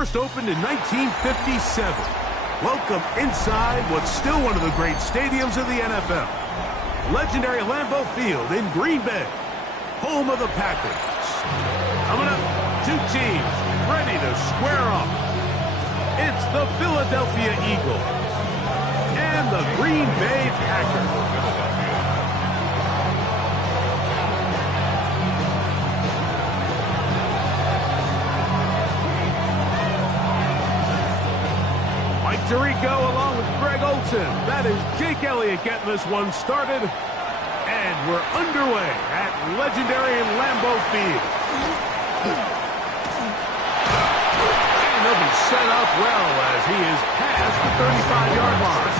first opened in 1957. Welcome inside what's still one of the great stadiums of the NFL. Legendary Lambeau Field in Green Bay, home of the Packers. Coming up, two teams ready to square off. It's the Philadelphia Eagles and the Green Bay Packers. Tirico along with Greg Olson. That is Jake Elliott getting this one started. And we're underway at legendary Lambeau Field. And they'll be set up well as he is past the 35-yard line.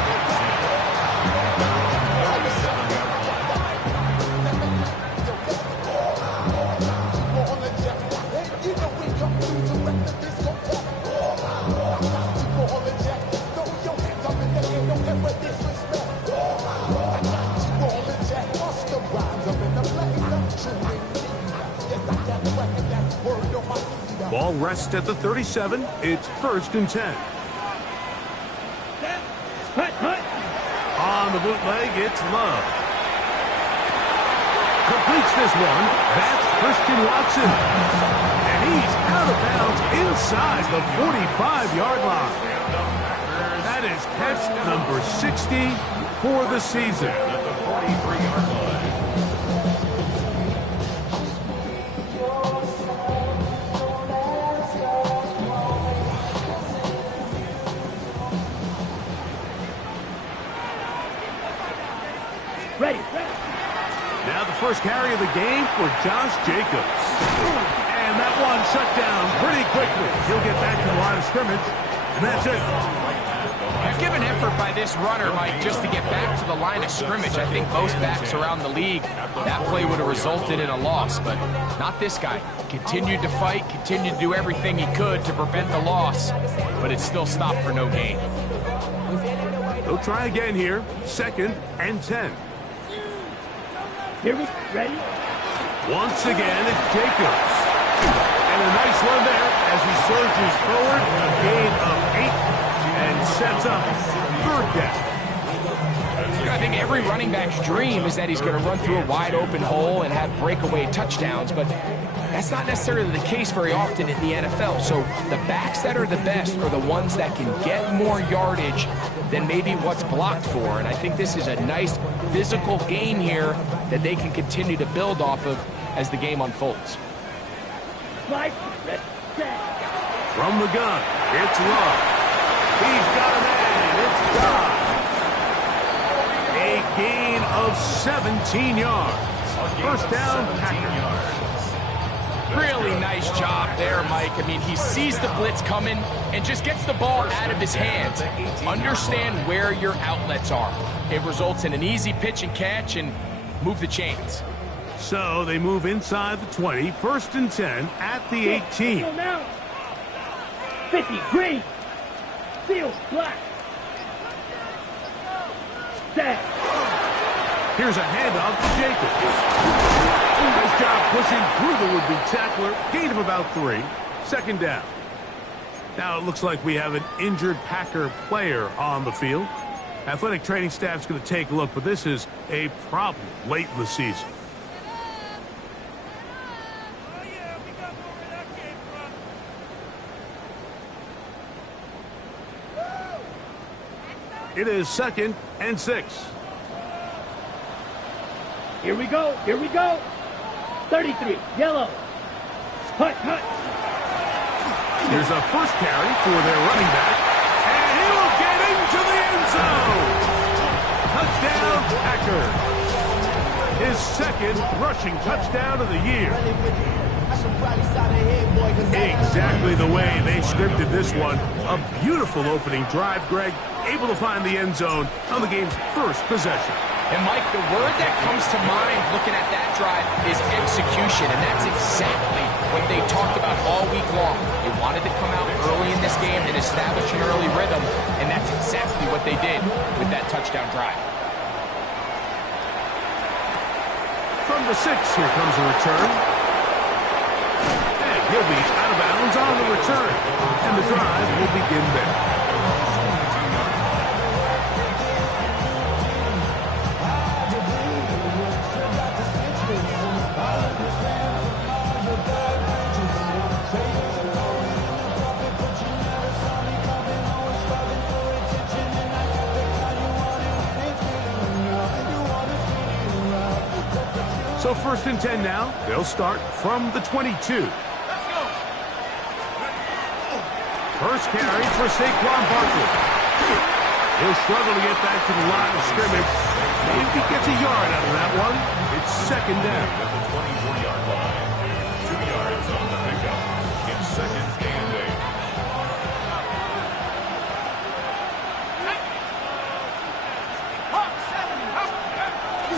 Ball rests at the 37. It's 1st and 10. On the bootleg, it's Love. Completes this one. That's Christian Watson. And he's out of bounds inside the 45-yard line. That is catch number 60 for the season. Ready. Now the first carry of the game for Josh Jacobs. And that one shut down pretty quickly. He'll get back to the line of scrimmage, and that's it. A given effort by this runner, Mike, just to get back to the line of scrimmage. I think most backs around the league, that play would have resulted in a loss, but not this guy. Continued to fight, continued to do everything he could to prevent the loss, but it still stopped for no gain. They'll try again here. 2nd and 10. Here we ready. Once again, it's Jacobs. And a nice run there as he surges forward. A gain of 8 and sets up 3rd down. I think every running back's dream is that he's going to run through a wide open hole and have breakaway touchdowns, but that's not necessarily the case very often in the NFL. So the backs that are the best are the ones that can get more yardage than maybe what's blocked for. And I think this is a nice physical gain here that they can continue to build off of as the game unfolds. From the gun, it's Love. He's got a man. It's Dodd. A gain of 17 yards. 1st down, Packers. Really nice job there, Mike. I mean, he sees the blitz coming and just gets the ball out of his hands. Understand where your outlets are. It results in an easy pitch and catch and move the chains. So they move inside the 20, 1st and 10 at the 18. 50, green. Field, black. Set. Here's a handoff to Jacobs. Nice job pushing through the would-be tackler. Gain of about 3. 2nd down. Now it looks like we have an injured Packer player on the field. Athletic training staff's going to take a look, but this is a problem late in the season. It is 2nd and 6. Here we go. Here we go. 33, yellow. Hut. Here's a first carry for their running back. And he will get into the end zone. Touchdown, Packers. His 2nd rushing touchdown of the year. Exactly the way they scripted this one. A beautiful opening drive, Greg. Able to find the end zone on the game's 1st possession. And, Mike, the word that comes to mind looking at that drive is execution, and that's exactly what they talked about all week long. They wanted to come out early in this game and establish an early rhythm, and that's exactly what they did with that touchdown drive. From the 6, here comes a return. And He'll be out of bounds on the return, and the drive will begin there. So 1st and 10 now. They'll start from the 22. First carry for Saquon Barkley. He'll struggle to get back to the line of scrimmage. Maybe he gets a yard out of that one. It's 2nd down. At the 24-yard line. 2 yards on the pickup. It's 2nd and 8.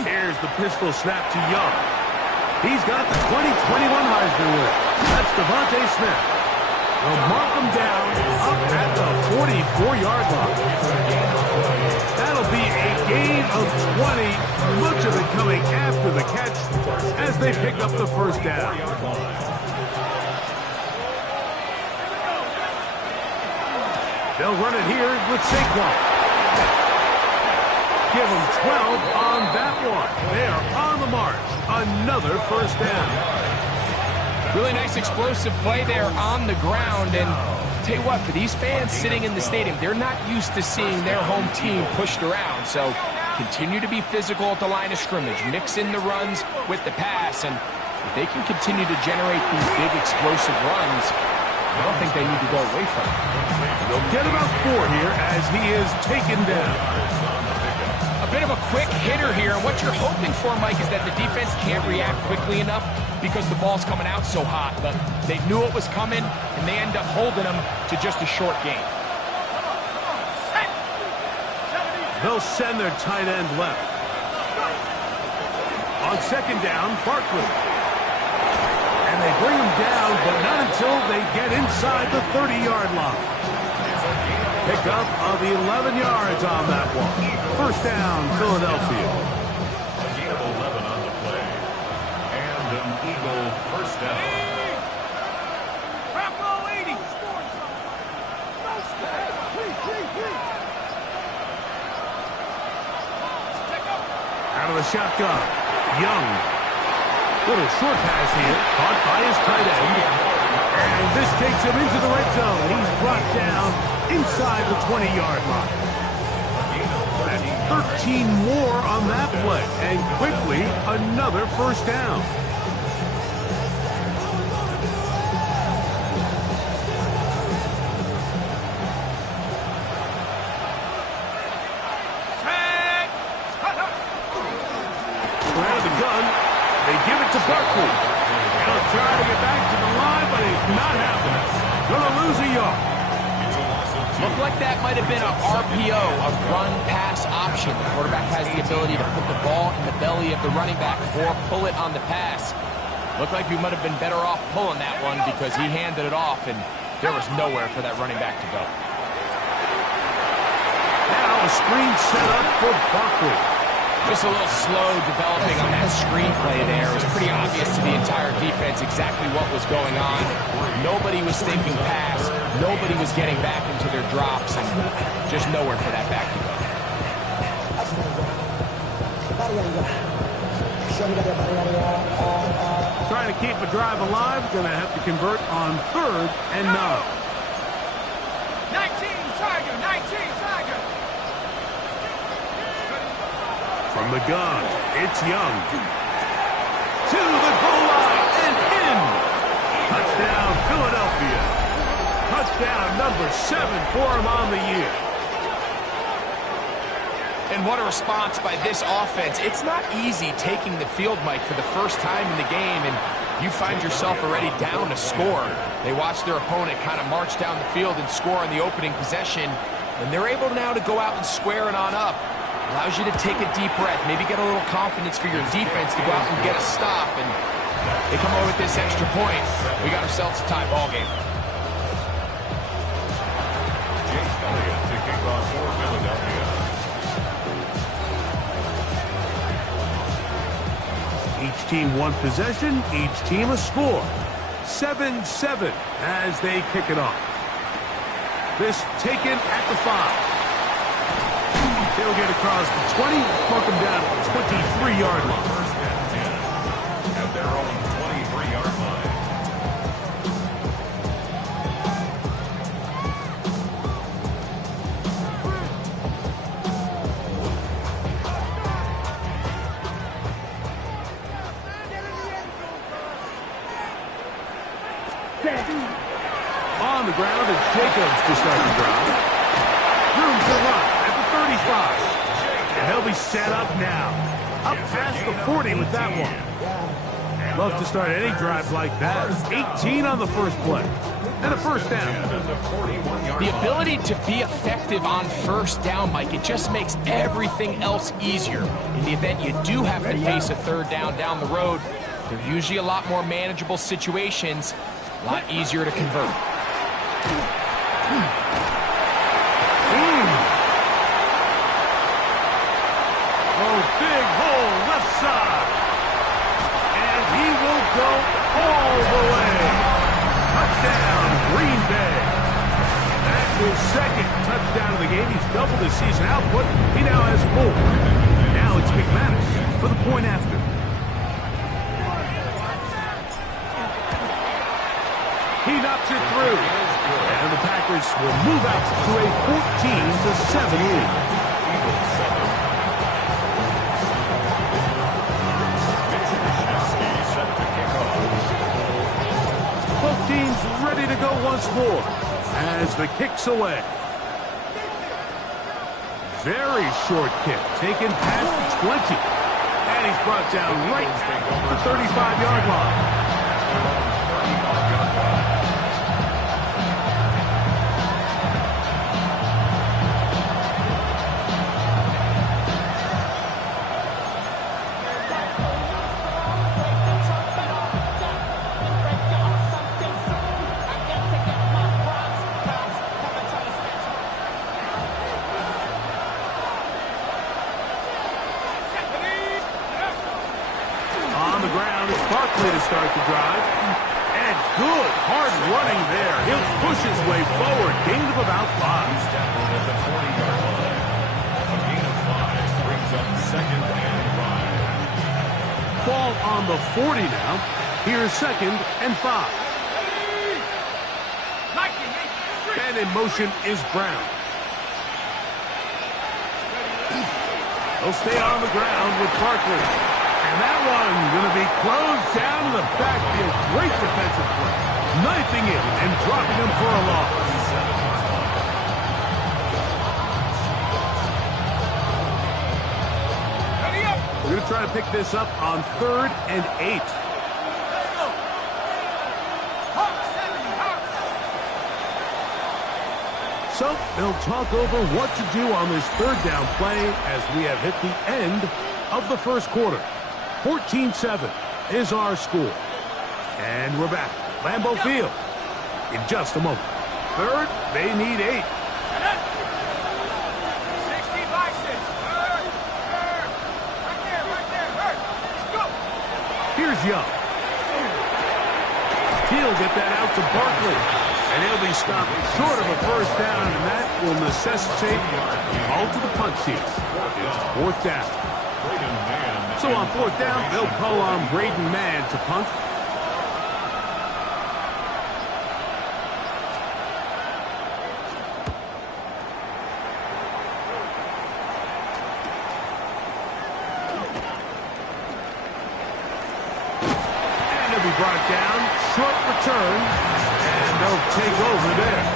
Here's the pistol snap to Young. He's got the 2021 Heisman winner. That's Devontae Smith. They'll mark him down up at the 44-yard line. That'll be a gain of 20, much of it coming after the catch as they pick up the 1st down. They'll run it here with Saquon. Give them 12 on that one. They're on the march. Another 1st down. Really nice explosive play there on the ground. And tell you what, for these fans sitting in the stadium, they're not used to seeing their home team pushed around. So continue to be physical at the line of scrimmage. Mix in the runs with the pass. And if they can continue to generate these big explosive runs, I don't think they need to go away from it. They'll get about 4 here as he is taken down. A bit of a quick hitter here, and what you're hoping for, Mike, is that the defense can't react quickly enough because the ball's coming out so hot, but they knew it was coming, and they end up holding them to just a short gain. They'll send their tight end left. On 2nd down, Barkley. And they bring him down, but not until they get inside the 30-yard line. Pickup of 11 yards on that one. 1st down, Philadelphia. A gain of 11 on the play. And an Eagle 1st down. Out of the shotgun, Young. Little short pass here, caught by his tight end. And this takes him into the red zone. He's brought down inside the 20-yard line. That's 13 more on that play. And quickly, another 1st down. Out of the gun, they give it to Barkley. He'll try to get back to the line, but it's not happening. Gonna lose a yard. Looked like that might have been a RPO, a run-pass option. The quarterback has the ability to put the ball in the belly of the running back or pull it on the pass. Looked like we might have been better off pulling that one because he handed it off, and there was nowhere for that running back to go. Now a screen set up for Barkley. Just a little slow developing on that screenplay there. It was pretty obvious to the entire defense exactly what was going on. Nobody was thinking pass. Nobody was getting back into their drops, and just nowhere for that back to go. Trying to keep a drive alive. Going to have to convert on 3rd and 9. 19 Tiger, 19 Tiger. From the gun, it's Young. To the goal line and in. Touchdown, Philadelphia. Touchdown number 7 for him on the year. And what a response by this offense. It's not easy taking the field, Mike, for the first time in the game, and you find yourself already down a score. They watch their opponent kind of march down the field and score on the opening possession, and they're able now to go out and square it on up. Allows you to take a deep breath, maybe get a little confidence for your defense to go out and get a stop, and they come away with this extra point. We got ourselves a tie ball game. Jake Elliott to kick off for Philadelphia. Each team one possession, each team a score. 7-7 as they kick it off. This taken at the 5. They'll get across the 20, mark them down at the 23-yard line. First and 10 at their own 23-yard line. On the ground, it's Jacobs to start the drive. Room to run at the 35. And he'll be set up now. Up past the 40 with that one. Love to start any drive like that. 18 on the first play. And a first down. The ability to be effective on first down, Mike, it just makes everything else easier. In the event you do have to face a third down the road, they're usually a lot more manageable situations, a lot easier to convert. Oh, big hole left side. And he will go all the way. Touchdown, Green Bay. That's his second touchdown of the game. He's doubled his season output. He now has 4. Now it's McManus for the point after. He knocks it through. And the Packers will move out to a 14-7 lead. Both teams ready to go once more as the kick's away. Very short kick, taken past the 20. And he's brought down right at the 35-yard line. To start the drive. And good hard running there. He'll push his way forward. Gain of about 5. He's down at the 40-yard line. A gain of 5 brings up second and 5. Ball on the 40 now. Here's second and 5. And in motion is Brown. He'll stay on the ground with Barkley. And that one going to be closed down in the backfield. Great defensive play. Knifing it and dropping him for a loss. We're going to try to pick this up on 3rd and 8. So they'll talk over what to do on this 3rd down play as we have hit the end of the first quarter. 14-7 is our score. And we're back. Lambeau Field in just a moment. 3rd, they need 8. 60 by 6. Right there. Go. Here's Young. He'll get that out to Barkley. And he'll be stopped short of a first down, and that will necessitate all to the punt team. It's 4th down. So on 4th down, they'll call on Braden Mann to punt. And he'll be brought down. Short return. And they'll take over there.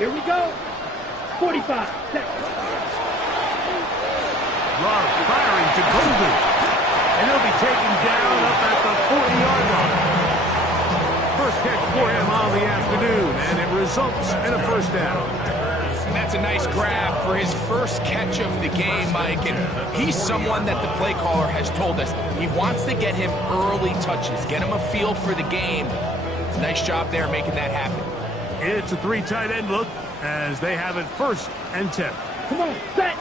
Here we go. 45 seconds. Love firing to Golden. And he'll be taken down up at the 40-yard line. First catch for him on the afternoon, and it results in a first down. And that's a nice grab for his first catch of the game, Mike. And he's someone that the play caller has told us he wants to get him early touches, get him a feel for the game. Nice job there making that happen. It's a 3 tight end look as they have it 1st and 10. Come on, set.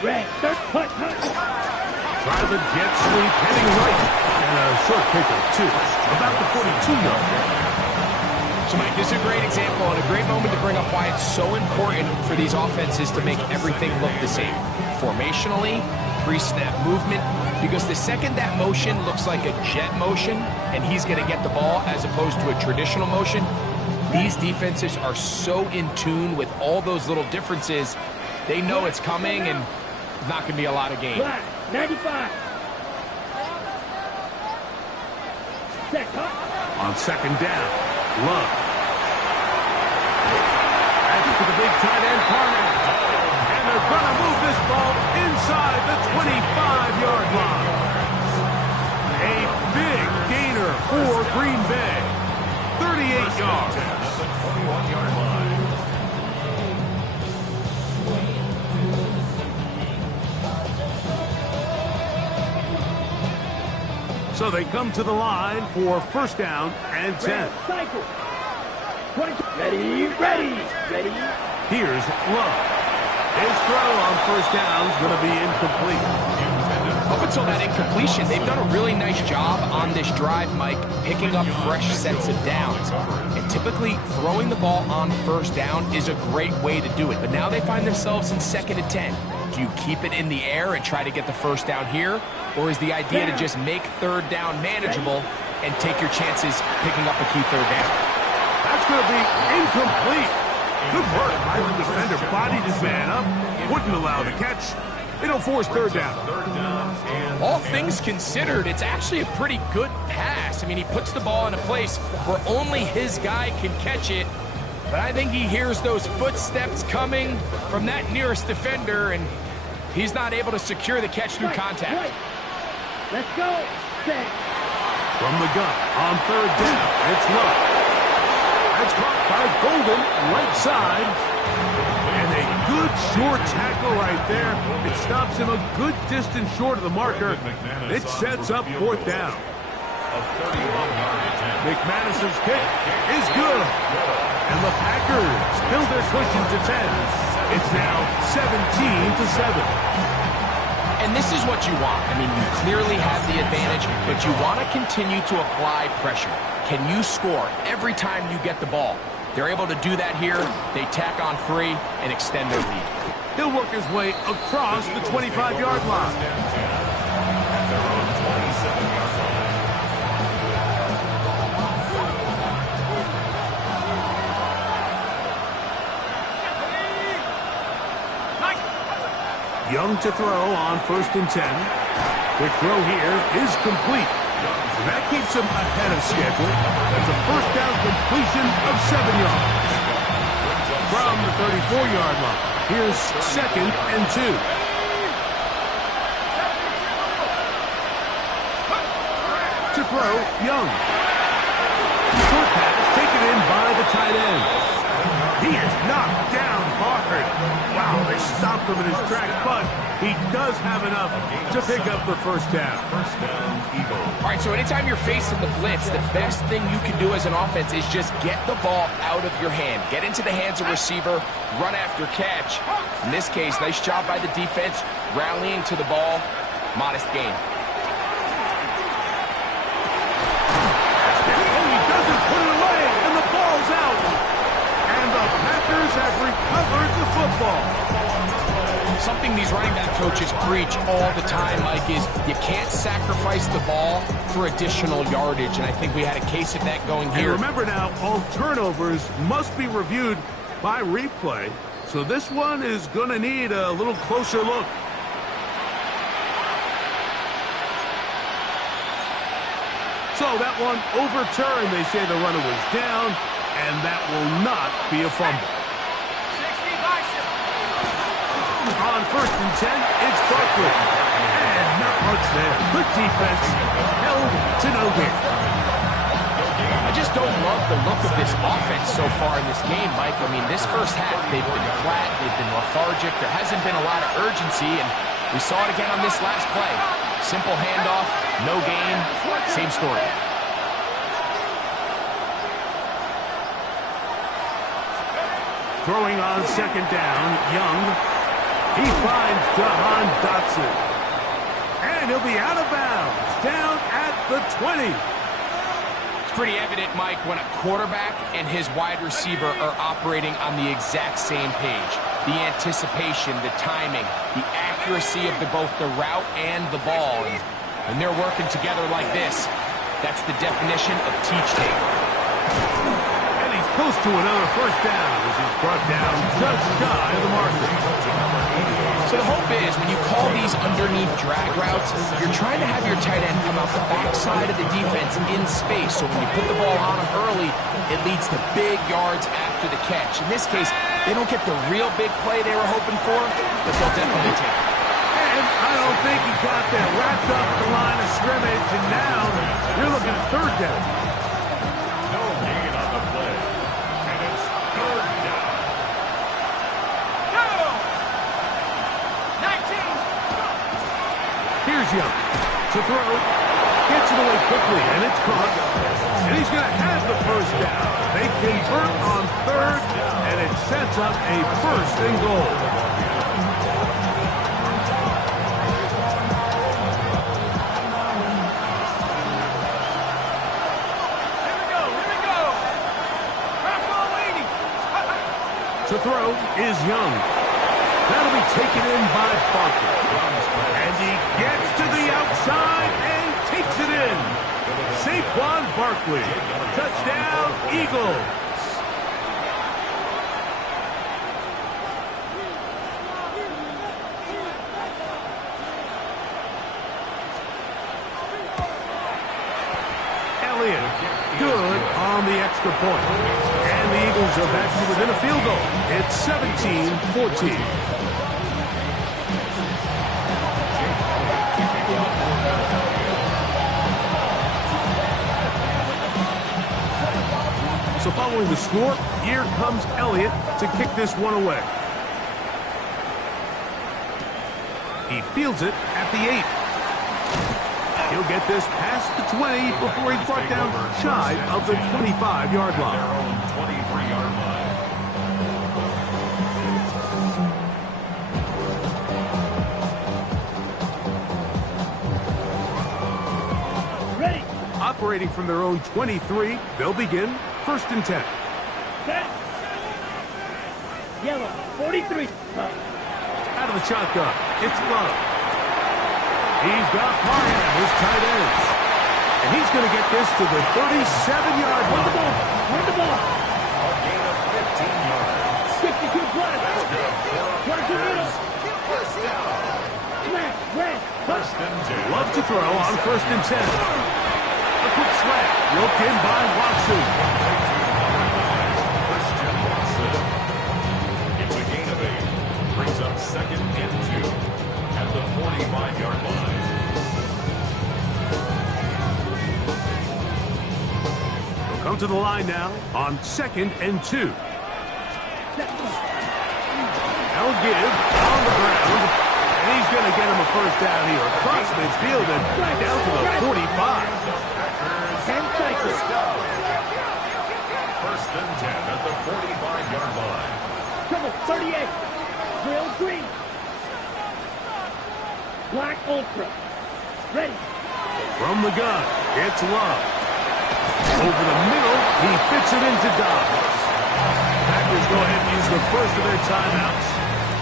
Red, start, cut. Try the jet sweep, heading right. And a short pickup, too. About the 42-yard line. So, Mike, this is a great example and a great moment to bring up why it's so important for these offenses to make everything look the same. Formationally, pre-snap movement, because the second that motion looks like a jet motion and he's going to get the ball as opposed to a traditional motion, these defenses are so in tune with all those little differences. They know it's coming and it's not going to be a lot of game. 95. Set, cut. On 2nd down, Love. That's to the big tight end, Parnell. And they're going to move this ball inside the 25-yard line. A big gainer for Green Bay. 38 yards. At the 21-yard line. So they come to the line for 1st down and 10. Cycle. 20. Ready. Here's Love. His throw on 1st down is going to be incomplete. Up until that incompletion, they've done a really nice job on this drive, Mike, picking up fresh sets of downs. And typically, throwing the ball on 1st down is a great way to do it. But now they find themselves in 2nd and 10. Do you keep it in the air and try to get the 1st down here? Or is the idea to just make 3rd down manageable and take your chances picking up a key 3rd down? That's going to be incomplete. Good work by the defender. Bodied his man up. Wouldn't allow the catch. It'll force 3rd down. All things considered, it's actually a pretty good pass. I mean, he puts the ball in a place where only his guy can catch it. But I think he hears those footsteps coming from that nearest defender, and he's not able to secure the catch through contact. Let's go. Set. From the gun on 3rd down, it's Love. That's caught by Golden, right side. And a good short tackle right there. It stops him a good distance short of the marker. It sets up 4th down. McManus's kick is good. And the Packers build their cushion to 10. It's now 17-7. And this is what you want. I mean, you clearly have the advantage, but you want to continue to apply pressure. Can you score every time you get the ball? They're able to do that here. They tack on 3 and extend their lead. He'll work his way across the 25-yard line. At their own 27-yard line. Young to throw on 1st and 10. Quick throw here is complete. And that keeps him ahead of schedule. That's a 1st down completion of 7 yards. From the 34-yard line, here's 2nd and 2. To throw, Young. Short pass taken in by the tight end. He is knocked down hard. Wow, they stopped him in his tracks, but he does have enough to pick up the 1st down. 1st down, Eagles. All right, so anytime you're facing the blitz, the best thing you can do as an offense is just get the ball out of your hand. Get into the hands of receiver, run after catch. In this case, nice job by the defense, rallying to the ball. Modest gain. He doesn't put it away, and the ball's out. And the Packers have recovered the football. Something these running back coaches preach all the time, Mike, is you can't sacrifice the ball for additional yardage, and I think we had a case of that going here. And remember now, all turnovers must be reviewed by replay, so this one is going to need a little closer look. So that one overturned. They say the runner was down, and that will not be a fumble. 60 bicep. On 1st and 10, it's Barkley. And not much there. Good defense. Held to no gain. I just just don't love the look of this offense so far in this game, Mike. I mean, this first half, they've been flat, they've been lethargic. There hasn't been a lot of urgency, and we saw it again on this last play. Simple handoff, no gain, same story. Throwing on second down, Young. He finds Jahan Dotson. And he'll be out of bounds, down at the 20. It's pretty evident, Mike, when a quarterback and his wide receiver are operating on the exact same page. The anticipation, the timing, the accuracy of both the route and the ball. And when they're working together like this, that's the definition of teach tape. And he's close to another first down as he's brought down just shy of the marker. So the hope is when you call these underneath drag routes, you're trying to have your tight end come out the backside of the defense in space. So when you put the ball on him early, it leads to big yards after the catch. In this case, they don't get the real big play they were hoping for, but they'll definitely take it. And I don't think he got that wrapped up the line of scrimmage, and now you're looking at third down. No gain on the play. And it's third down. Here's Young to throw. Gets it away quickly, and it's caught. And he's going to have the first down. They convert on third, and it sets up a first and goal. To throw is Young. That'll be taken in by Barkley. And he gets to the outside and takes it in. Saquon Barkley. Touchdown, Eagles. Elliott, good on the extra point. And the Eagles are back to within a field goal. It's 17-14. So following the score, here comes Elliott to kick this one away. He fields it at the 8. He'll get this past the 20 before he's brought down shy of the 25-yard line. Their own 23-yard line. Ready. Operating from their own 23, they'll begin first and 10. Set. Yellow, 43. Out of the shotgun, it's Love. He's got Parham, his tight end. And he's going to get this to the 37-yard line. Run the ball. Run the ball. A gain of 15 yards. 52 plus. Run to middle. First down. Smash. Red. First and 10. Love to throw on first and 10. A quick slant, roped in by Watson. Christian Watson. It's a gain of 8. Brings up second and 2 at the 45-yard line. They'll come to the line now on second and 2. They'll give on the ground. And he's going to get him a first down here across midfield and right down to the 45. 10 seconds. First and 10 at the 45-yard line. Trouble, 38. Real green. Black Ultra. Ready. From the gun, it's Love. Over the middle, he fits it into Dobbs. Packers go ahead and use the first of their timeouts.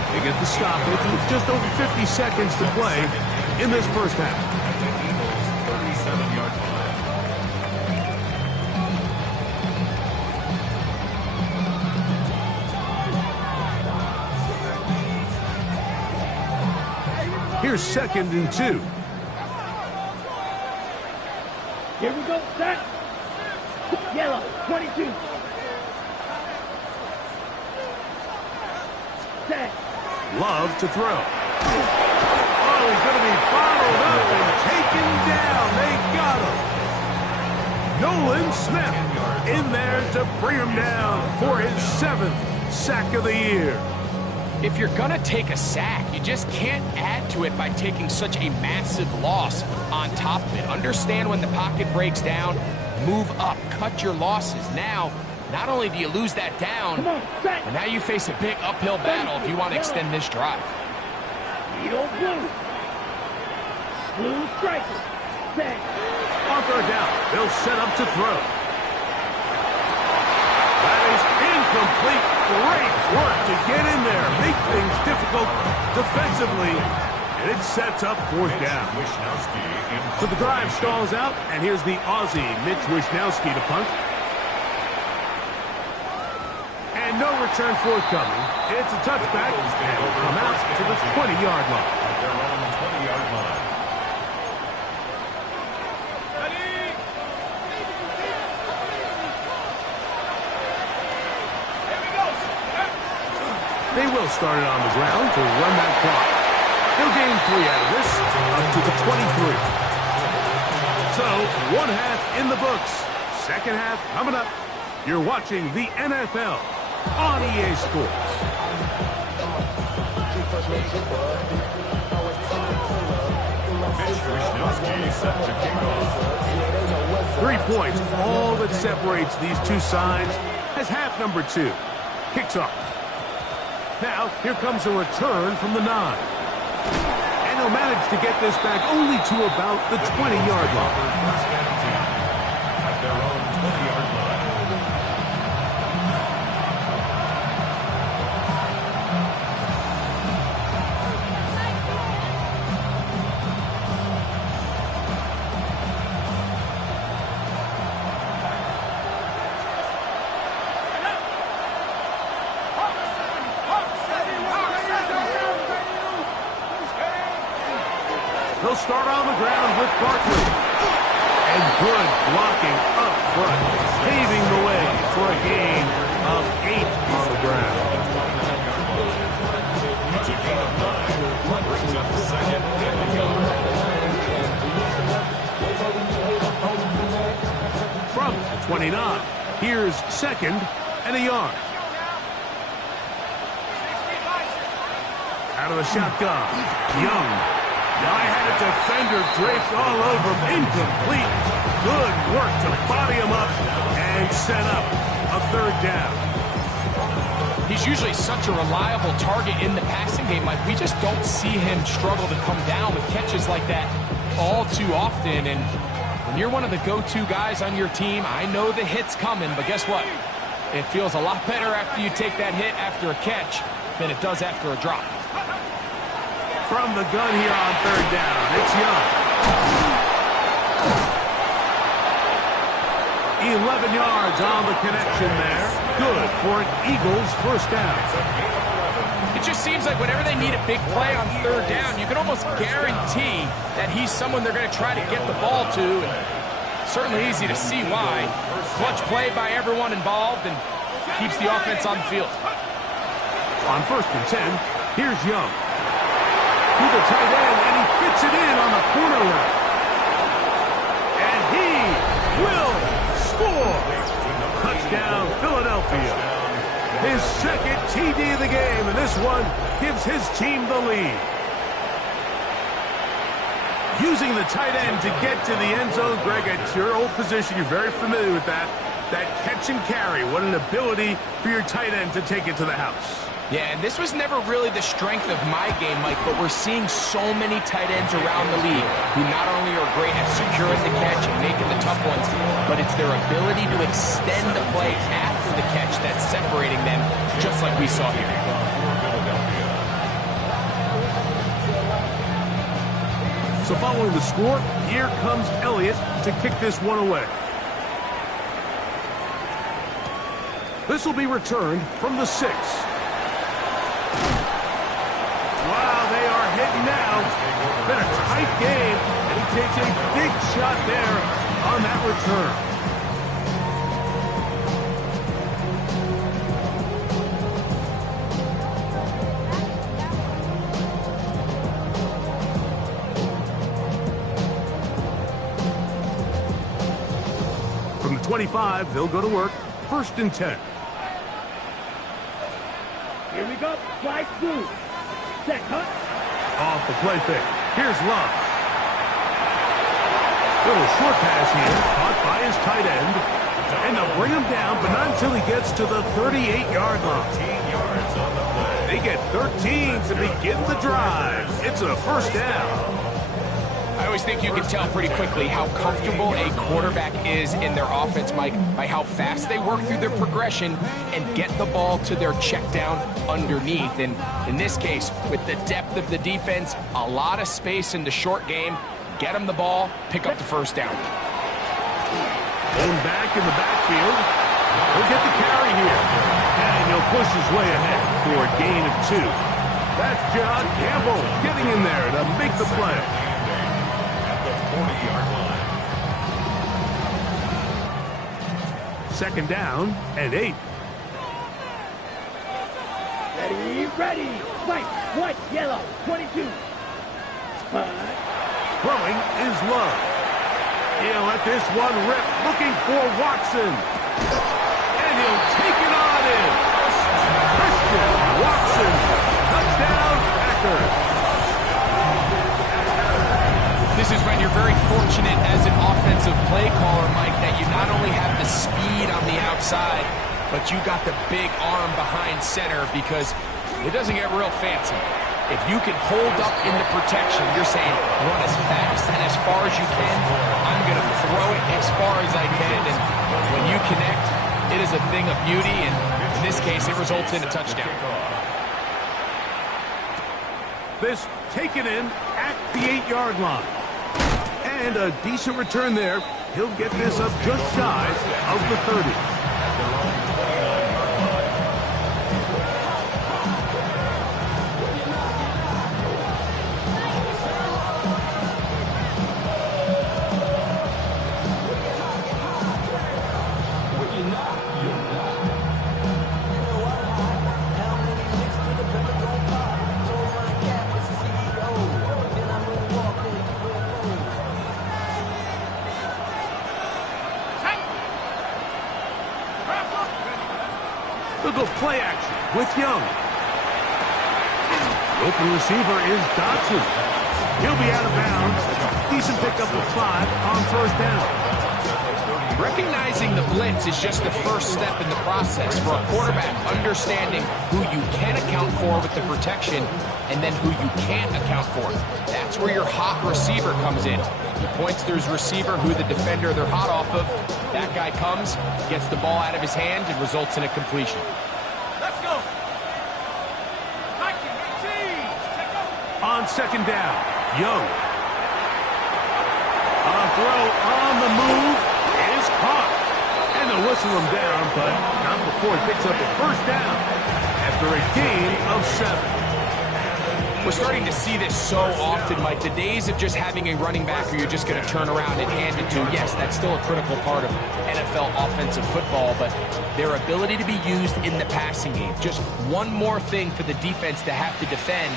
They get the stoppage with just over 50 seconds to play in this first half. At the Eagles' 37-yard line. Here's second and 2. Here we go. Set. Yellow, 22. Set. Love to throw. Oh, he's going to be followed up and taken down. They got him. Nolan Smith in there to bring him down for his 7th sack of the year. If you're going to take a sack, you just can't add to it by taking such a massive loss on top of it. Understand when the pocket breaks down, move up, cut your losses. Now, not only do you lose that down, but now you face a big uphill battle if you want to extend this drive. Blue. Blue striker. Set. On third down, they'll set up to throw. That is incomplete. Great work to get in there, make things difficult defensively, and it sets up fourth down. So the drive stalls out, and here's the Aussie, Mitch Wishnowsky, to punt. And no return forthcoming. It's a touchback, and it'll come out to the 20-yard line. Their own 20-yard line. They will start it on the ground to run that clock. They'll gain 3 out of this, up to the 23. So, one half in the books. Second half coming up. You're watching the NFL on EA Sports. Mitch Wishnowsky set to kick off. 3 points, all that separates these two sides as half number 2 kicks off. Now, here comes a return from the 9. And he'll manage to get this back only to about the 20-yard line. At their own 20-yard line. They'll start on the ground with Barkley. And good blocking up front, paving the way for a gain of 8 on the ground. It's a gain of 9. Brings up second and a yard. From the 29, here's second and a yard. Out of the shotgun, Young. Now I had a defender draped all over him. Incomplete. Good work to body him up and set up a third down. He's usually such a reliable target in the passing game. Like, we just don't see him struggle to come down with catches like that all too often. And when you're one of the go-to guys on your team, I know the hit's coming, but guess what? It feels a lot better after you take that hit after a catch than it does after a drop. From the gun here on third down, it's Young. 11 yards on the connection there. Good for an Eagles first down. It just seems like whenever they need a big play on third down, you can almost guarantee that he's someone they're going to try to get the ball to. And certainly easy to see why. Clutch play by everyone involved and keeps the offense on the field. On 1st and 10, here's Young. To the tight end, and he fits it in on the corner route. And he will score. Touchdown, Philadelphia. His second TD of the game, and this one gives his team the lead. Using the tight end to get to the end zone, Greg, it's your old position. You're very familiar with that. That catch and carry. What an ability for your tight end to take it to the house. Yeah, and this was never really the strength of my game, Mike, but we're seeing so many tight ends around the league who not only are great at securing the catch and making the tough ones, but it's their ability to extend the play after the catch that's separating them, just like we saw here. So following the score, here comes Elliott to kick this one away. This will be returned from the 6. Wow, they are hitting now. Been a tight game, and he takes a big shot there on that return. From the 25, they'll go to work. 1st and 10. Here we go. Fly through. Set, cut. Off the play fake. Here's Love. Little short pass here, caught by his tight end. And they'll bring him down, but not until he gets to the 38-yard line. 13 yards on the play. They get 13 to begin the drive. It's a 1st down. I always think you can tell pretty quickly how comfortable a quarterback is in their offense, Mike, by how fast they work through their progression and get the ball to their check down underneath. And in this case, with the depth of the defense, a lot of space in the short game, get them the ball, pick up the 1st down. Going back in the backfield. He'll get the carry here. And he'll push his way ahead for a gain of 2. That's John Campbell getting in there to make the play. At the 40-yard line. 2nd down and 8. Ready. White, yellow, 22. Throwing is Love. He'll let this one rip, looking for Watson. And he'll take it on in. Christian Watson. Touchdown, Packers. This is when you're very fortunate as an offensive play caller, Mike, that you not only have the speed on the outside, but you got the big arm behind center, because it doesn't get real fancy. If you can hold up in the protection, you're saying run as fast and as far as you can. I'm going to throw it as far as I can. And when you connect, it is a thing of beauty. And in this case, it results in a touchdown. This taken in at the 8-yard line. And a decent return there. He'll get this up just shy of the 30. They'll go play action with Young. The open receiver is Dotson. He'll be out of bounds. Decent pickup of 5 on 1st down. Recognizing the blitz is just the first step in the process for a quarterback, understanding who you can account for with the protection and then who you can't account for. That's where your hot receiver comes in. He points to his receiver, who the defender they're hot off of. That guy comes, gets the ball out of his hand, and results in a completion. Let's go. On 2nd down, Young. A throw on the move is caught. And they'll whistle him down, but not before he picks up a 1st down after a gain of 7. We're starting to see this so often, Mike. The days of just having a running back who you're just going to turn around and hand it to, yes, that's still a critical part of NFL offensive football, but their ability to be used in the passing game, just one more thing for the defense to have to defend.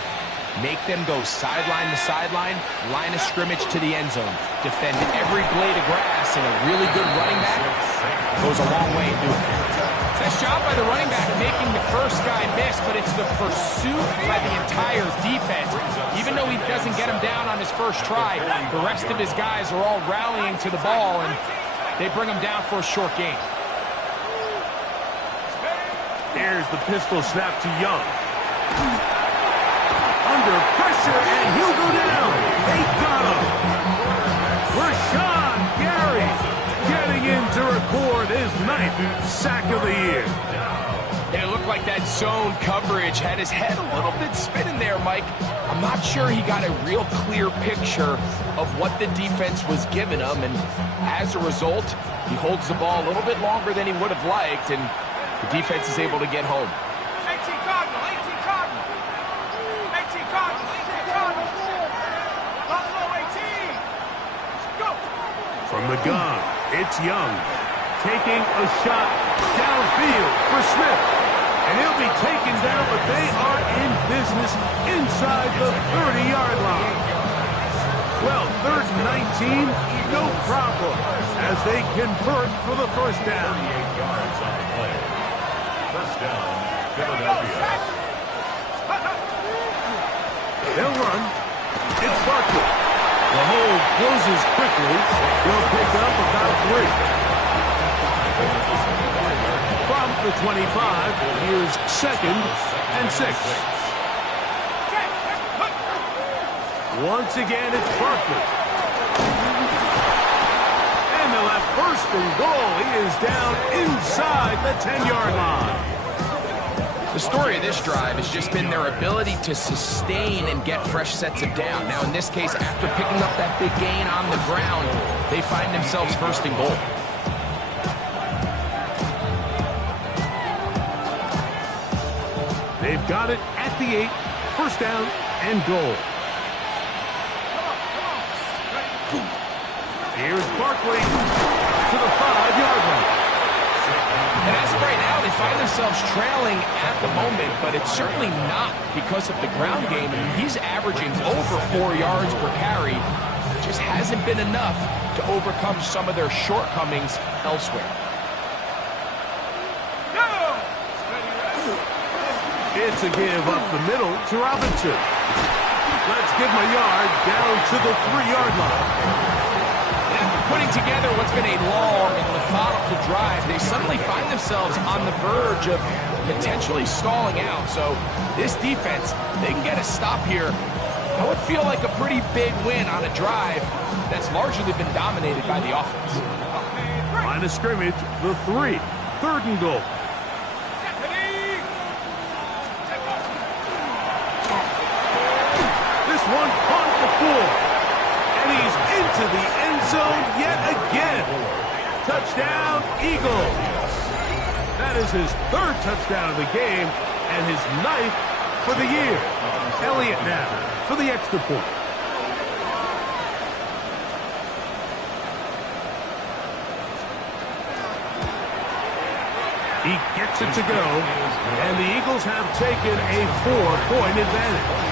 Make them go sideline to sideline, line of scrimmage to the end zone. Defend every blade of grass, and a really good running back goes a long way in doing it. Nice job by the running back making the first guy miss, but it's the pursuit by the entire defense. Even though he doesn't get him down on his first try, the rest of his guys are all rallying to the ball, and they bring him down for a short gain. Here's the pistol snap to Young. Under pressure, and he'll go down. They got him. Rashawn Gary getting in to record his 9th sack of the year. And it looked like that zone coverage had his head a little bit spinning there, Mike. I'm not sure he got a real clear picture of what the defense was giving him, and as a result, he holds the ball a little bit longer than he would have liked, and the defense is able to get home. 18 Cardinal, 18 Cardinal. 18 Cardinal, 18 Cardinal. Buffalo 18. Go. From the gun, it's Young. Taking a shot downfield for Smith. And he'll be taken down, but they are in business inside the 30-yard line. Well, 3rd and 19, no problem, as they convert for the first down. 38 yards on the play. First down, Philadelphia. They'll run. It's Barkley. The hold closes quickly. They'll pick up about 3. From the 25, here's 2nd and 6. Once again, it's Barkley. And they'll have 1st and goal. He is down inside the 10-yard line. The story of this drive has just been their ability to sustain and get fresh sets of down. Now, in this case, after picking up that big gain on the ground, they find themselves 1st and goal. They've got it at the 8, 1st down and goal. Here's Barkley to the 5-yard line. And as of right now, they find themselves trailing at the moment, but it's certainly not because of the ground game. I mean, he's averaging over 4 yards per carry. It just hasn't been enough to overcome some of their shortcomings elsewhere. It's a give up the middle to Robinson. Let's give him a yard down to the 3-yard line. Putting together what's been a long and methodical drive, they suddenly find themselves on the verge of potentially stalling out. So this defense, they can get a stop here. That would feel like a pretty big win on a drive that's largely been dominated by the offense. Line of scrimmage, the 3, 3rd and goal. This one caught the floor. And he's into the end zone yet again. Touchdown, Eagles. That is his 3rd touchdown of the game and his 9th for the year. Elliott now for the extra point. He gets it to go, and the Eagles have taken a 4-point advantage.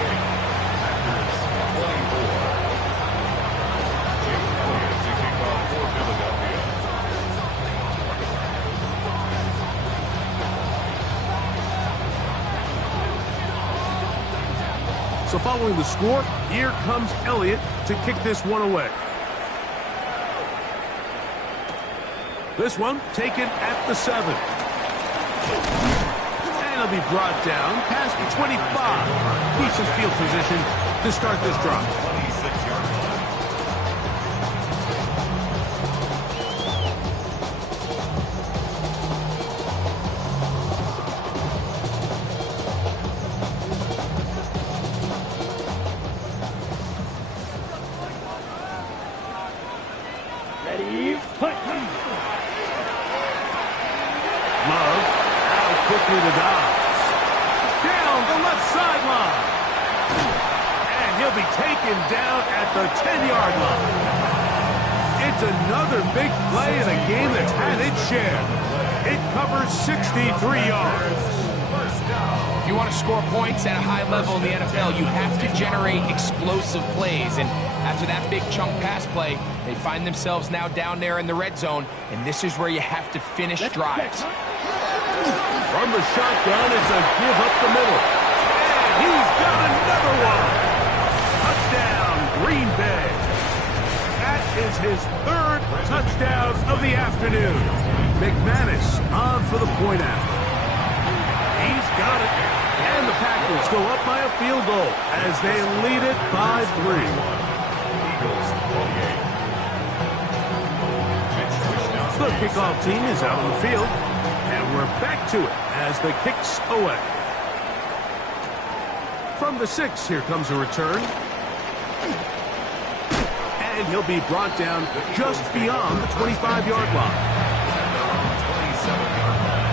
So following the score, here comes Elliott to kick this one away. This one taken at the 7. And he'll be brought down past the 25. Decent field position to start this drive. 26 yards. Love out quickly to Dobbs. Down the left sideline. And he'll be taken down at the 10-yard line. It's another big play in a game that's had its share. It covers 63 yards. If you want to score points at a high level in the NFL, you have to generate explosive plays. And after that big chunk pass play, they find themselves now down there in the red zone, and this is where you have to finish drives. From the shotgun, it's a give up the middle. And he's got another one. Touchdown, Green Bay. That is his 3rd touchdown of the afternoon. McManus on for the point after. He's got it. And the Packers go up by a field goal as they lead it by 3. Eagles 28. The kickoff team is out on the field, and we're back to it as the kick's away. From the 6, here comes a return. And he'll be brought down just beyond the 25-yard line. 27-yard line.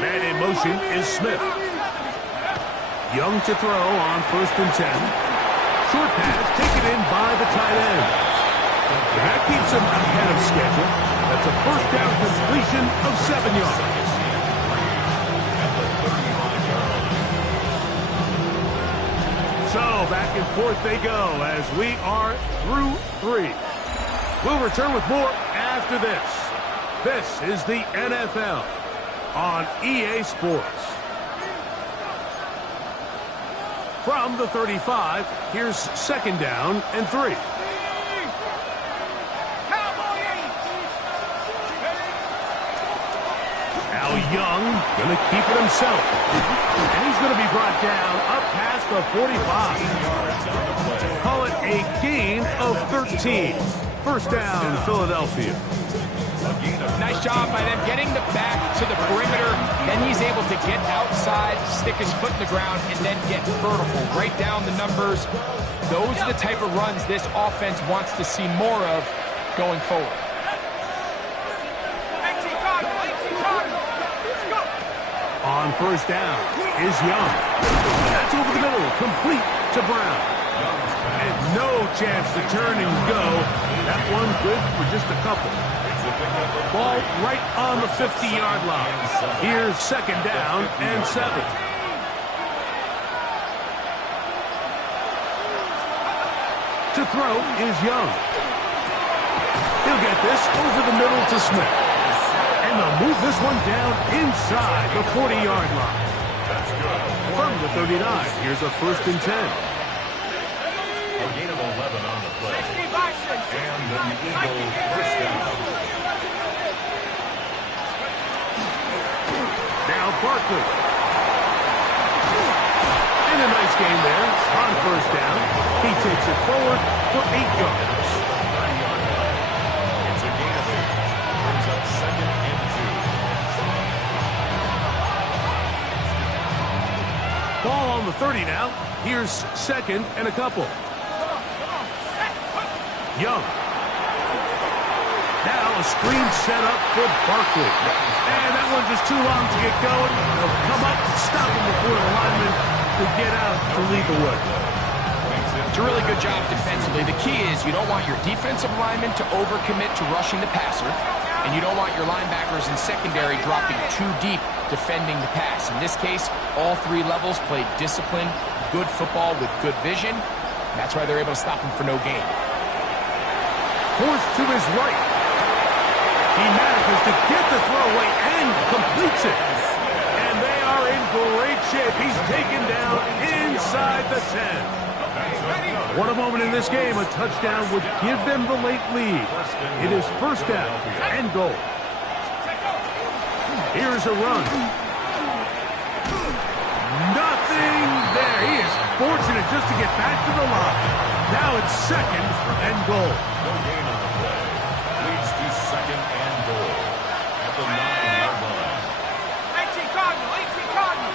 Man in motion is Smith. Young to throw on 1st and 10. Short pass taken in by the tight end. And that keeps him ahead of schedule. That's a first down completion of 7 yards. So back and forth they go as we are through 3. We'll return with more after this. This is the NFL on EA Sports. From the 35, here's 2nd down and 3. Now Young going to keep it himself. And he's going to be brought down up past the 45. Call it a gain of 13. First down, Philadelphia. Nice job by them getting the back to the perimeter. Then he's able to get outside, stick his foot in the ground, and then get vertical. Right down the numbers. Those are the type of runs this offense wants to see more of going forward. On 1st down is Young. That's over the middle, complete to Brown. And no chance to turn and go. That one good for just a couple. Ball right on the 50-yard line. Here's 2nd down and 7. To throw is Young. He'll get this over the middle to Smith. And they'll move this one down inside the 40-yard line. From the 39, here's a 1st and 10. A gain of 11 on the play. And the Eagles first down. Now Barkley. And a nice game there on 1st down. He takes it forward for 8 yards. It's a gain of 8. Brings up 2nd and 2. Ball on the 30 now. Here's 2nd and a couple. Young. Now a screen set up for Barkley. And that one just too long to get going. They'll come up, stop him before the lineman to get out to lead the way. It's a really good job defensively. The key is you don't want your defensive linemen to overcommit to rushing the passer, and you don't want your linebackers in secondary dropping too deep defending the pass. In this case, all 3 levels played disciplined, good football with good vision. That's why they're able to stop him for no gain. Forced to his right. He manages to get the throw away and completes it. And they are in great shape. He's taken down inside the 10. What a moment in this game. A touchdown would give them the late lead. It is 1st down and goal. Here's a run. Nothing there. He is fortunate just to get back to the line. Now it's 2nd and goal. No gain on the play. Leads to 2nd and goal. At the 9-yard line. 18 Cardinal, 18 Cardinal.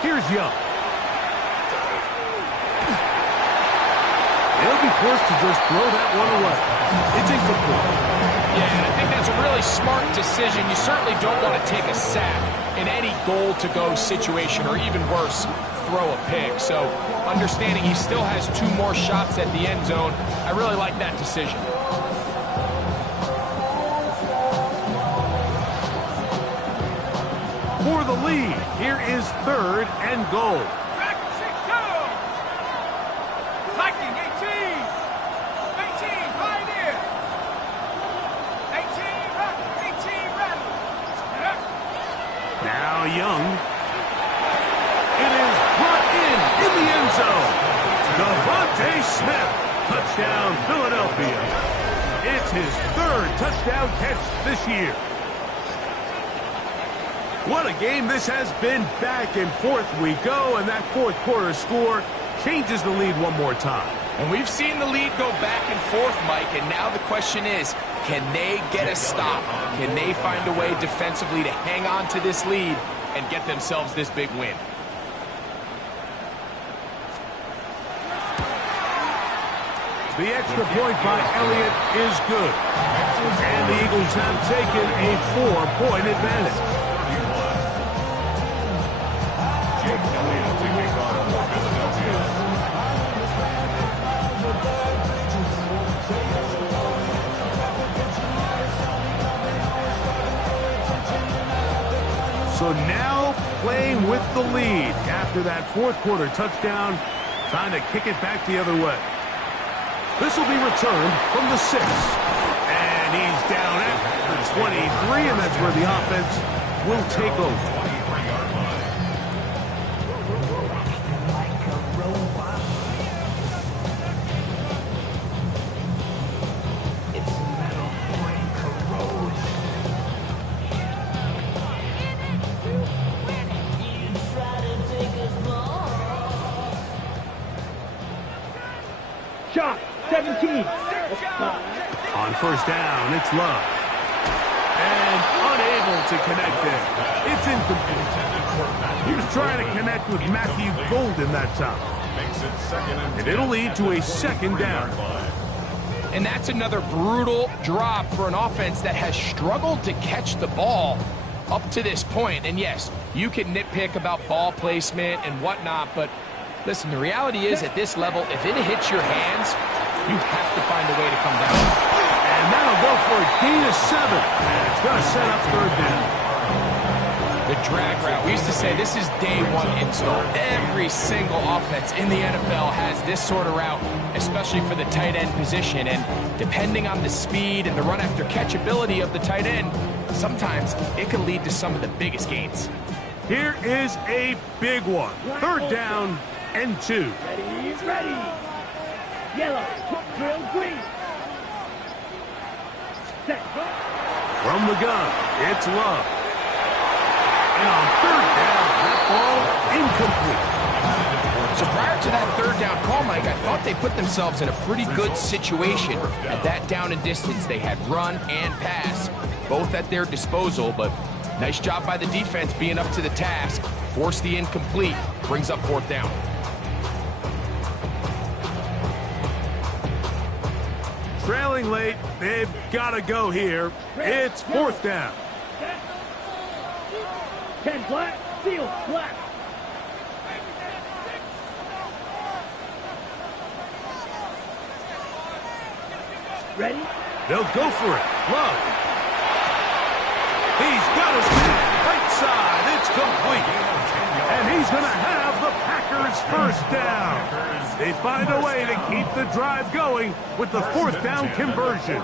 Here's Young. They'll be forced to just throw that one away. It's incomplete. Yeah, and I think that's a really smart decision. You certainly don't want to take a sack in any goal-to-go situation, or even worse, throw a pick. So understanding he still has 2 more shots at the end zone, I really like that decision. For the lead, here is 3rd and goal. Viking 18. 18 Pioneer. 18 Rattle. Now Young. It is brought in the end zone. Devontae Smith. Touchdown, Philadelphia. It's his 3rd touchdown catch this year. What a game this has been. Back and forth we go, and that 4th quarter score changes the lead one more time. And we've seen the lead go back and forth, Mike, and now the question is, can they get a stop? Can they find a way defensively to hang on to this lead and get themselves this big win? The extra point by Elliott is good. And the Eagles have taken a 4-point advantage. So now playing with the lead after that fourth quarter touchdown, trying to kick it back the other way. This will be returned from the 6. And he's down at the 23, and that's where the offense will take over. Shot, 17. On first down, it's Love. And unable to connect there. It's incomplete. He was trying to connect with Matthew Golden that time. And it'll lead to a second down. And that's another brutal drop for an offense that has struggled to catch the ball up to this point. And yes, you can nitpick about ball placement and whatnot, but listen, the reality is at this level, if it hits your hands, you have to find a way to come down. And that'll go for a gain of 7. And it's going to set up third down. The drag route. We used to say this is day one install. Every single offense in the NFL has this sort of route, especially for the tight end position. And depending on the speed and the run after catch ability of the tight end, sometimes it can lead to some of the biggest gains. Here is a big one. Third down and 2. Ready, ready. Yellow, drill green. Set. From the gun, it's Love. And on third down, that ball incomplete. So prior to that third down call, Mike, I thought they put themselves in a pretty good situation. At that down and distance, they had run and pass, both at their disposal, but nice job by the defense being up to the task. Force the incomplete, brings up fourth down. Trailing late, they've got to go here. It's fourth down. 10 black, field black. Ready? They'll go for it. Love. He's got his man. Right side. It's complete. And he's going to have the Packers first down. They find a way to keep the drive going with the fourth down conversion.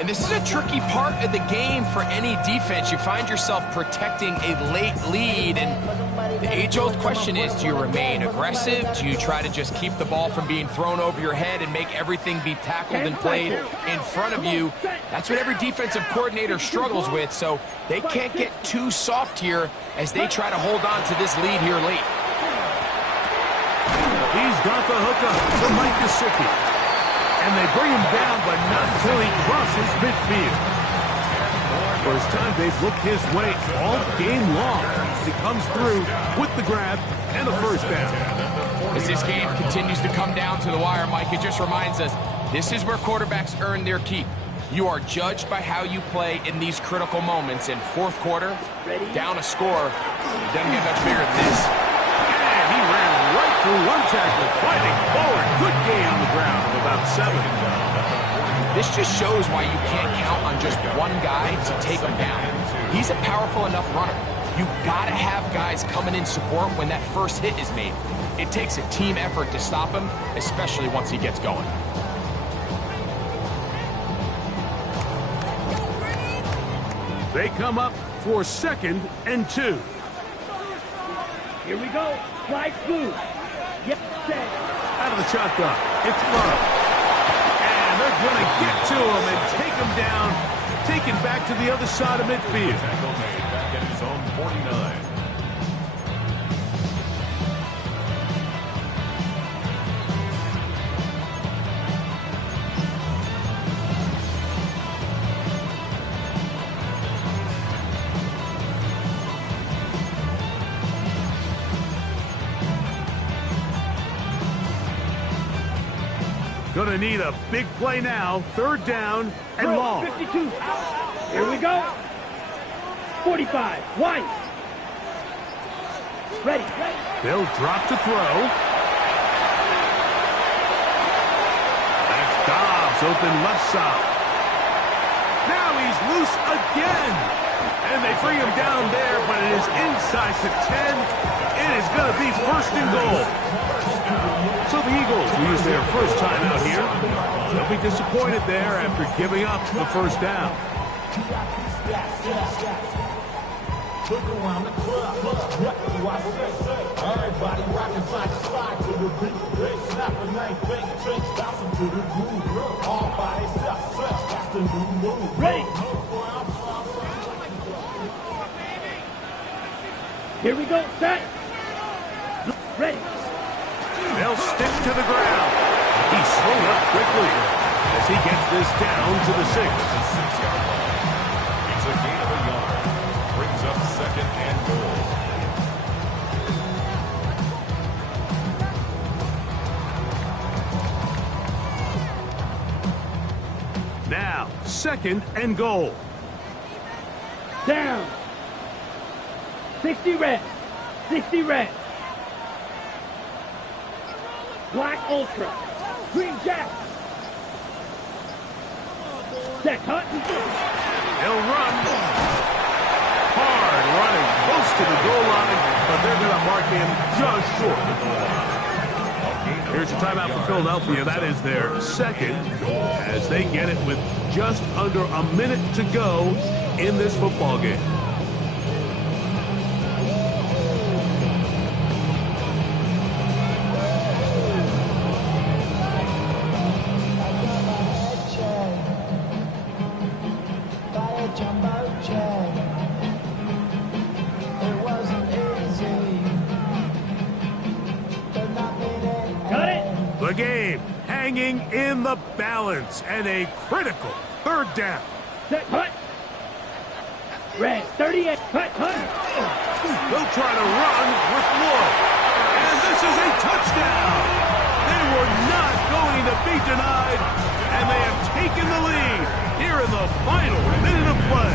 And this is a tricky part of the game for any defense. You find yourself protecting a late lead, and the age-old question is, do you remain aggressive? Do you try to just keep the ball from being thrown over your head and make everything be tackled and played in front of you? That's what every defensive coordinator struggles with, so they can't get too soft here as they try to hold on to this lead here late. He's got the hookup for Mike Gesicki. And they bring him down, but not until he crosses midfield. First time they've looked his way all game long. He comes through with the grab and the first down. As this game continues to come down to the wire, Mike, it just reminds us, this is where quarterbacks earn their keep. You are judged by how you play in these critical moments. In fourth quarter, down a score, it doesn't get much bigger than this. And he ran right through one tackle, fighting forward. Good gain on the ground of about 7. This just shows why you can't count on just one guy to take him down. He's a powerful enough runner. You gotta have guys coming in support when that first hit is made. It takes a team effort to stop him, especially once he gets going. They come up for second and 2. Here we go. Flight blue. Yep, set. Out of the shotgun, it's Love. And they're going to get to him and take him down, taken back to the other side of midfield. Tackle made back at his own 49. Going to need a big play now. Third down and long. 52. Here we go. 45. White. Ready. They'll drop to throw. That's Dobbs open left side. Now he's loose again. And they bring him down there, but it is inside the 10. It is going to be first and goal. So the Eagles will use their first time out here. They'll be disappointed there after giving up the first down. Look around the club, what do I say? Everybody rockin' side to side to the beat. They snapping, ain't fake tricks, bouncing to the groove. All by themselves, that's the new move. Ready. Here we go, set. Ready. They'll stick to the ground. He's slowed up quickly as he gets this down to the 6. It's a gain of a yard. Brings up second and goal. Now, second and goal. Down. 60 red. 60 red. Black Ultra. Green Jack. Set cut. He'll run. Hard running close to the goal line, but they're going to mark him just short of the line. Here's a timeout for Philadelphia. That is their second, as they get it with just under a minute to go in this football game. The game hanging in the balance and a critical third down. Set cut. Red 38. Cut. They'll try to run with Wood. And this is a touchdown. They were not going to be denied, and they have taken the lead here in the final minute of play.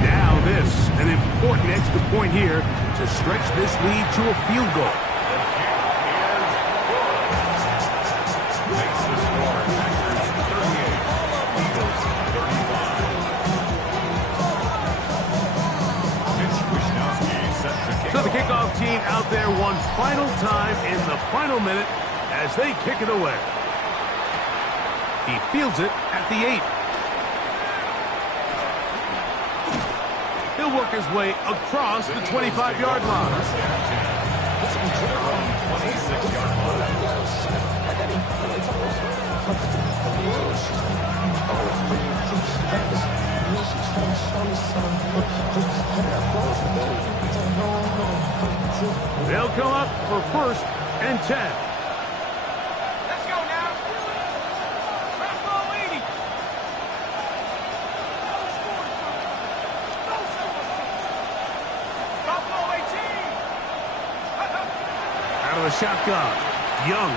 Now this, an important extra point here to stretch this lead to a field goal. So the kickoff team out there one final time in the final minute as they kick it away. He fields it at the 8. He'll work his way across the 25-yard line. 26-yard They'll come up for first and 10. Let's go now. Buffalo 80. Buffalo 18. Out of the shotgun, Young.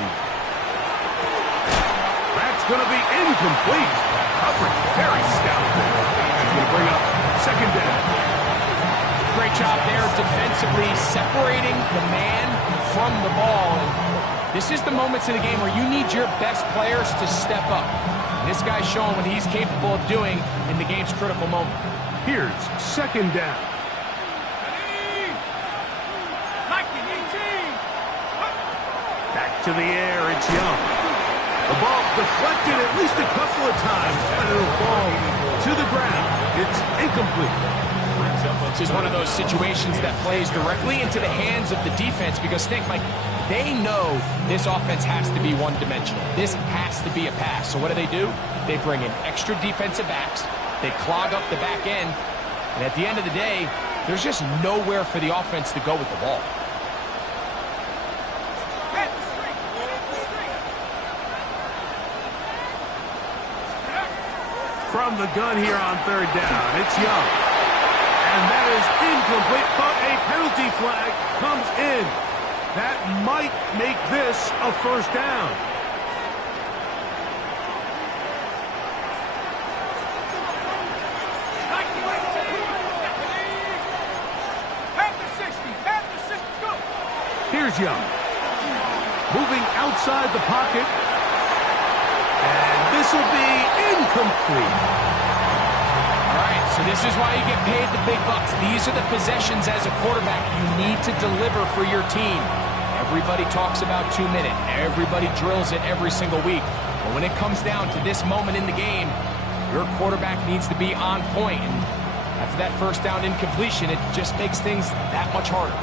That's going to be incomplete. Coverage very stout. That's going to bring up second down. Great job there defensively separating the man from the ball. And this is the moments in the game where you need your best players to step up. And this guy's showing what he's capable of doing in the game's critical moment. Here's second down. Back to the air, it's Young. The ball deflected at least a couple of times, and it'll fall to the ground. It's incomplete. This is one of those situations that plays directly into the hands of the defense because think, Mike, they know this offense has to be one-dimensional. This has to be a pass. So what do? They bring in extra defensive backs. They clog up the back end. And at the end of the day, there's just nowhere for the offense to go with the ball. From the gun here on third down, it's Young. And that is incomplete, but a penalty flag comes in. That might make this a first down. Here's Young. Moving outside the pocket. And this will be incomplete. So this is why you get paid the big bucks. These are the possessions as a quarterback you need to deliver for your team. Everybody talks about 2 minute. Everybody drills it every single week. But when it comes down to this moment in the game, your quarterback needs to be on point. And after that first down incompletion, it just makes things that much harder.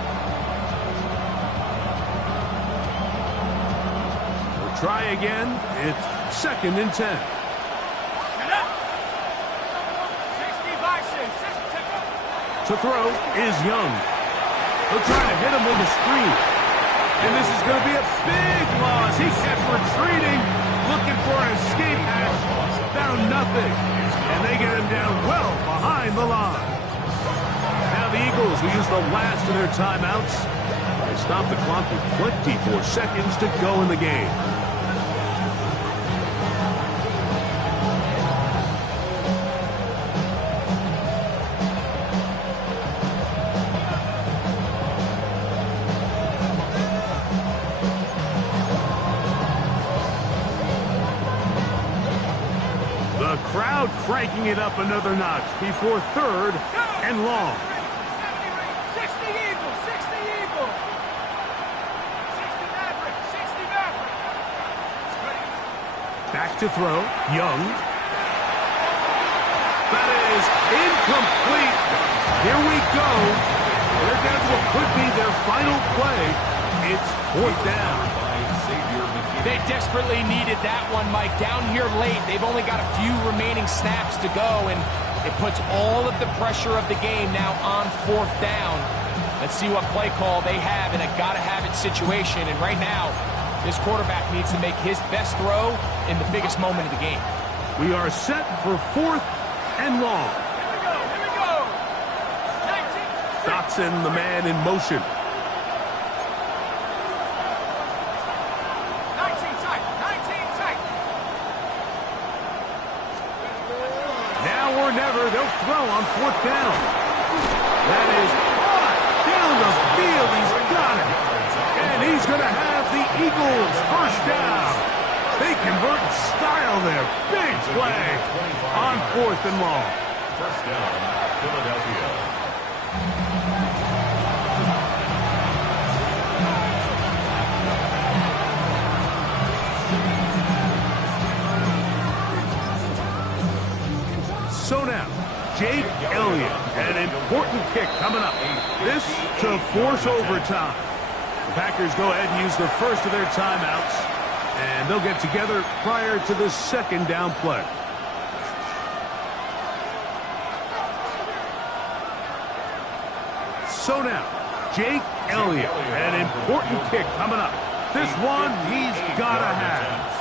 We'll try again. It's 2nd and 10. To throw is Young. They'll try to hit him with a screen. And this is going to be a big loss. He kept retreating, looking for an escape hatch. Found nothing. And they get him down well behind the line. Now the Eagles will use the last of their timeouts. They stop the clock with 24 seconds to go in the game. The crowd cranking it up another notch before 3rd and long. 60 Eagles, 60 Eagles. 60 Maverick, 60 Maverick. Back to throw, Young. That is incomplete. Here we go. They're down to what could be their final play. It's 4th down. They desperately needed that one, Mike. Down here late, they've only got a few remaining snaps to go, and it puts all of the pressure of the game now on 4th down. Let's see what play call they have in a gotta-have-it situation. And right now, this quarterback needs to make his best throw in the biggest moment of the game. We are set for 4th and long. Here we go. 19. Dotson, the man in motion. 19 tight, 19 tight. Now or never, they'll throw on 4th down. That is caught down the field. He's got it. And he's going to have the Eagles first down. They convert in style there. Big play on 4th and long. First down, Philadelphia. So now, Jake Elliott, an important kick coming up. This to force overtime. The Packers go ahead and use the first of their timeouts, and they'll get together prior to the 2nd down play. So now, Jake Elliott, an important kick coming up. This one he's got to have.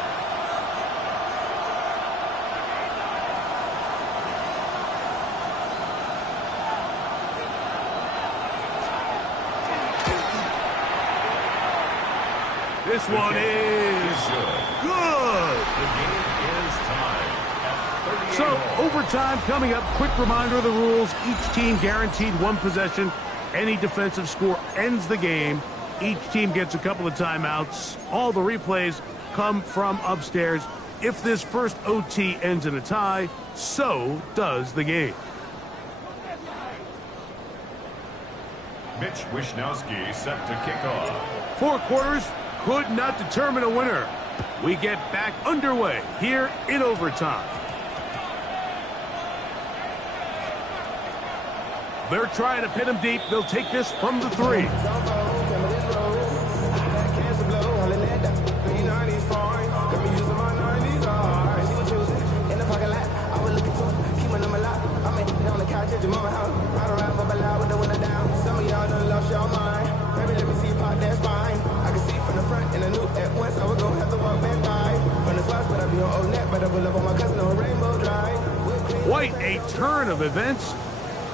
This one is good. The game is tied at 38 So, all. overtime coming up. Quick reminder of the rules. Each team guaranteed 1 possession. Any defensive score ends the game. Each team gets a couple of timeouts. All the replays come from upstairs. If this first OT ends in a tie, so does the game. Mitch Wishnowsky set to kick off. 4 quarters could not determine a winner. We get back underway here in overtime. They're trying to pin him deep. They'll take this from the 3. Quite a turn of events.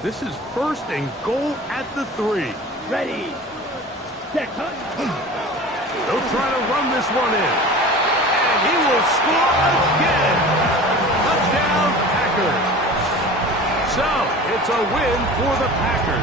This is 1st and goal at the 3. Ready. Set, huh? They'll try to run this one in. And he will score again. Touchdown, Packers. So, it's a win for the Packers.